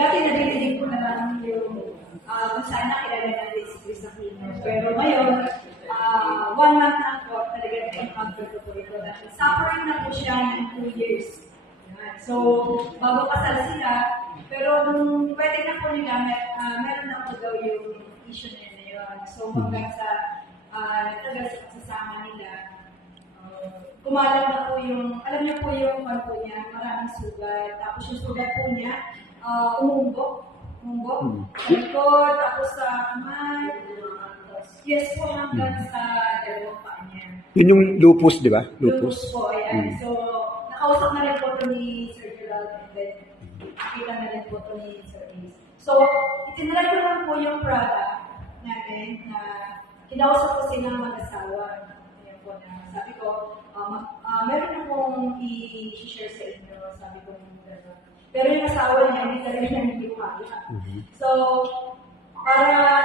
dati nadidinig ko na lang yung kung saan nakilala natin si Chris Aquino. Pero ngayon, 1 month na po, talaga na-encounter ko po ito. Suffering na po siya ng 2 years. So, bago kasal sila, pero nung pwede na po nila, meron na po daw yung issue nila na yun. So, hanggang sa natagal sa kasasama nila, kumalang na po yung, alam niyo po yung po niya, maraming sugat. Tapos yung sugat po niya, umumbok. Likod, tapos sa kamay. Yes po, hanggang sa dalawang paa niya. Yun yung lupus, di ba? Lupus. Lupus po, ayan. So, nakausap na rin po ito ni Sir Gerald and then nakita na rin po ito ni Sir Ace. So, itinry ko lang po yung product natin na kinausap ko silang mag-asawa. Ayan po na, sabi ko, meron akong i-share sa inyo, sabi ko gano'n. Pero yung asawa niya, hindi talaga niya hindi kumaya. So, para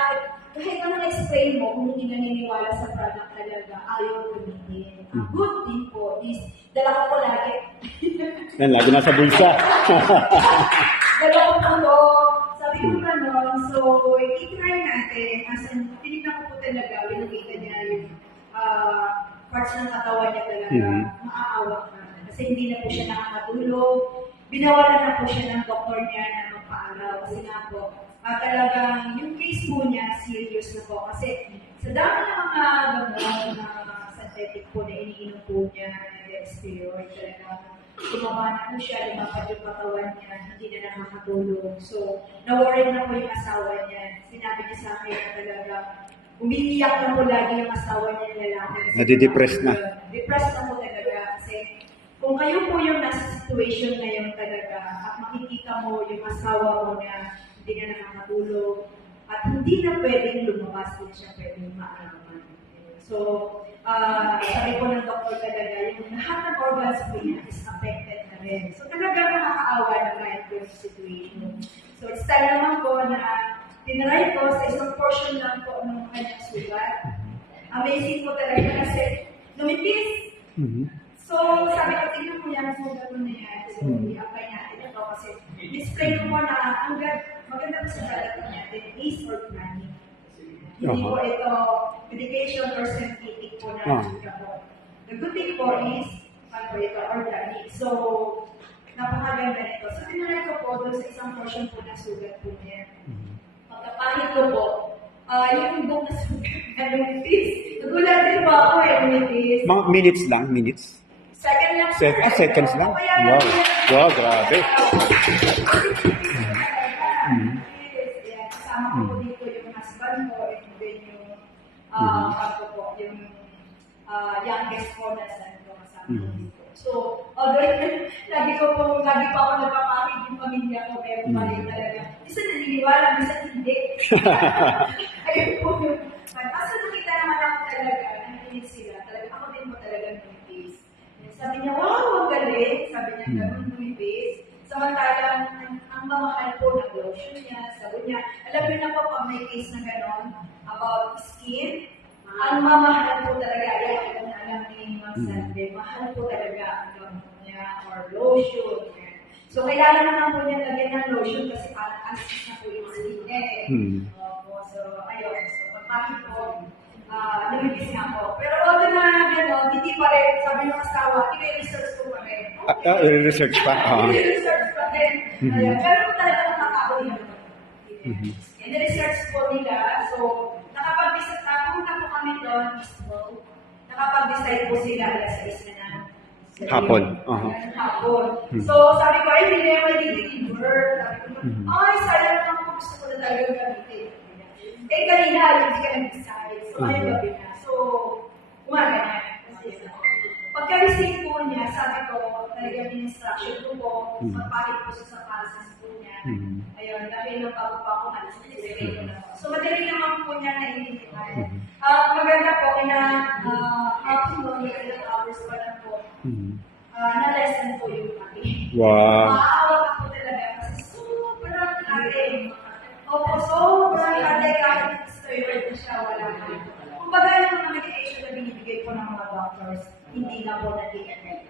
kahit anong explain mo, kung hindi naniniwala sa product talaga, ayaw gamitin. Ang good thing po is, dala ko po lagi. Yan, lagi nasa bulsa. Dala ko po to. Sabi ko gano'n, so, i-try natin. As in, tinignan ko po talaga, nakita niya yung parts ng katawan niya talaga, maaawak na. Kasi hindi na po siya nakakatulog. Binawalan na po siya ng doktor niya na magpaaraw. Kasi nga po, talagang yung case po niya, serious na po. Kasi sa dami ng mga gamot na synthetic po na iniinom po niya, steroid, talaga tumama na po siya, lumapad yung katawan niya, hindi na nakakatulog. So, na-worried na po yung asawa niya. Sinabi niya sa akin na talaga, umiiyak na po lagi yung asawa niya yung lalaki. Nadidepress na. Depressed na po talaga. Kasi kung kayo po yung nasa situation ngayon talaga at makikita mo yung asawa mo na hindi na nakakatulog at hindi na pwedeng lumabas, hindi siya pwedeng maaraman. So, sabi ko ng doktor talaga, yung lahat ng organs po niya is affected na rin. So, talaga nakakaawa na kahit yung situation. So, it's time naman po na tinry ko sa isang portion lang po ng kanyang sugat. Amazing po talaga kasi lumipis. So, sabi ko, tingnan mo yan, sugat mo na yan. So, i-apply natin ito kasi display ko mo na maganda po sa dalat natin, is organic. Hindi po ito medication or synthetic po na po. The good thing po is, po ito, organic. So, napakaganda nito. So, tinry ko po doon sa isang portion po na sugat po niya. Pagkapahit ko po, yung buong na sugat na lumipis. Nagulat din po ako lumipis. Mga minutes lang, minutes? Second lang. Seconds lang? Wow. Wow, grabe. Kasama ko dito yung husband ko and then yung yung youngest ko na son ko kasama ko dito. So, lagi pa ako nagpapakit yung pamilya ko, pero mali talaga. Isa naniniwala, isa hindi. Ayun po yung, kasi nakita naman ako talaga, nakikinig sila, talaga ako din mo talaga lumipis. Sabi niya, wow, ang galing. Sabi niya, gano'n lumipis. Samantalang, ang mamahal po ng lotion niya, sabon niya. Alam niyo na po, pag may case na gano'n, about skin, ang mamahal po talaga, alam ni Ma'am Sandy, mahal po talaga ang gamot niya or lotion. So, kailangan naman po niya lagyan ng lotion kasi parang asis na po yung skin niya eh. So, ayun. So, pagpahit po, lumibis nga po. Pero although na gano'n, hindi pa rin, sabi ng asawa, i-research ko pa rin. Research pa? I-research pa rin. Pero talaga nakakao yun. I-research po nila. So, nakapag-visit na, pumunta po kami doon, mismo. Nakapag-decide po sila alas 6 na Hapon. Hapon. So, sabi ko, ay, hindi naman deliver. Sabi ko, ay, sayang naman kung gusto ko na talagang gamitin. Eh, kanina, hindi ka nag-decide. So, ayun gabi na. So, umaga na. Pagka-receive po niya, sabi ko, talagang in-instruction ko po, magpahit po sa process po niya. Ayun, dahil nung bago pa ako, so, madali naman po niya naiintindihan. Maganda po, hapon ilang hours pa lang po, na-lesson po yung kami. Wow. Maaawag ako talaga kasi sobrang kate. Opo, sobrang kate kahit steroid na siya, wala ka. Kumbaga yung mga medication na binibigay po ng mga doctors, hindi na po nag-i-effect.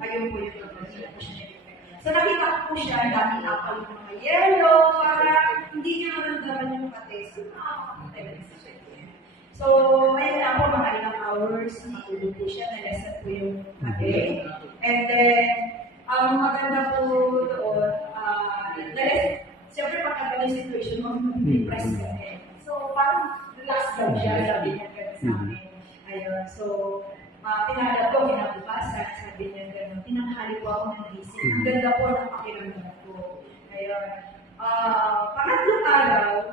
Ayun po yung pagkakas na po siya nag-effect. So nakita ko po siya, dami apal ng mga yellow, So, ayun na po, mga ilang hours, matulog po siya, na-lesson po yung ate. And then, ang maganda po doon, dahil, siyempre pagka yung situation mo, depress ka eh. So, parang relax daw siya, sabi niya gano'n sa amin. Ayun, so, pinalab ko, kinabukasan, sabi niya gano'n, tinanghali po ako ng gising. Ang ganda po ng pakiramdam ko. Ayun. Pangatlong araw,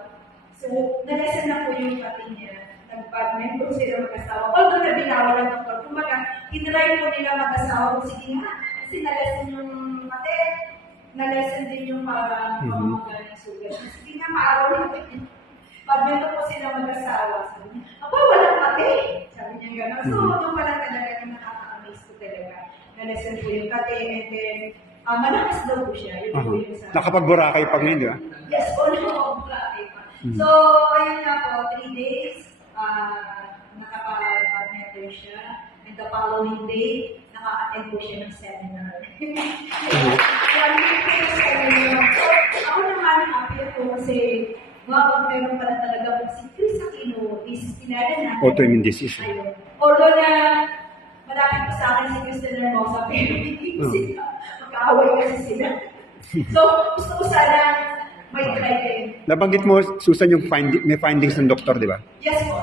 so, na-lesson na po yung pati niya. Nag-badminton po sila mag-asawa. Although nabinawa ng doktor, kumbaga, tinry po nila mag-asawa kung sige nga, kasi na-lesson yung pati, na-lesson din yung parang mga sugat. Sige nga, maaraw yung badminton po sila mag-asawa. Sabi niya, ako, walang pati. Sabi niya gano'n. So, doon pala talaga yung nakaka-amaze ko talaga. Na-lesson po yung pati, and then, malakas daw po siya. Yun po yung sa... Nakapag-Boracay pa ngayon, di ba? Yes, Boracay pa. So, ayun nga po, 3 days, nakapag-badminton siya. And the following day, naka-attend po siya ng seminar. So, ako naman happy ako kasi meron pala talaga si Chris Aquino is kilala na. Autoimmune disease. Ayun. Although na malapit pa sa akin si Kristen Hermosa, pero hindi ko sila. Magkaaway kasi sila. So, gusto ko sana may try din. Nabanggit mo, Susan, yung may findings ng doktor, di ba? Yes po.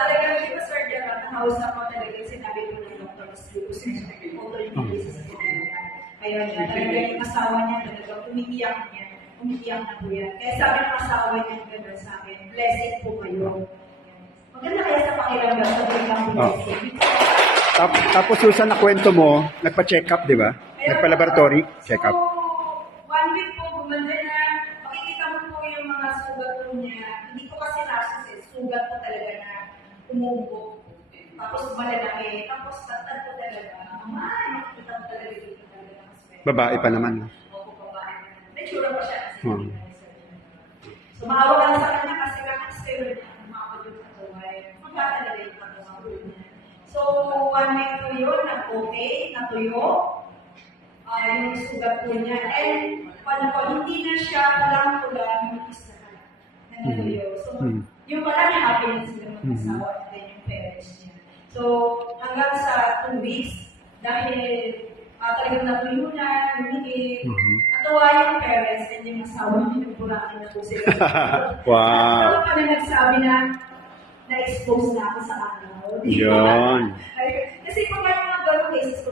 Talagang yung Sir Gerard, nakausap ko talaga sinabi ko ng Dr. Lupus yung autoimmune disease po talaga. Ayun nga, talaga yung asawa niya talaga, umiiyak na po yan. Kaya sabi ng asawa niya gano'n sa akin, blessed po kayo. Maganda kaya sa pakiramdam sa biglang blessing. Tapos, Susan, nakwento mo, nagpa-check up, di ba? Nagpa-laboratory, check up. So, 1 week po, gumanda na, makikita mo po yung mga sugat po niya. Hindi ko kasi nasis, sugat po talaga na umuubok. Tapos malalaki, tapos tatad po talaga. Makikita mo talaga dito talaga. Babae pa naman. Opo, babae. May tsura pa siya. Hmm. So, maawa ka na sa kanya kasi kaka-steroid niya, makapagod sa tuway. Magkatalaga yung pagkakabot niya. So, 1 week po yun, nag-okay, natuyo. Yung sugat po niya. And, hindi na siya kulang-kulang yung isa na natuyo. So, yung pala happiness sila mag-asawa at then yung parents niya. So, hanggang sa 2 weeks, dahil talagang natuyo na, lumigit, natuwa yung parents and yung asawa niya, nagburaki na po sila. Wow. Ako pala nagsabi na na-expose na ako sa araw. Yun. Kasi pag may mga ganong cases,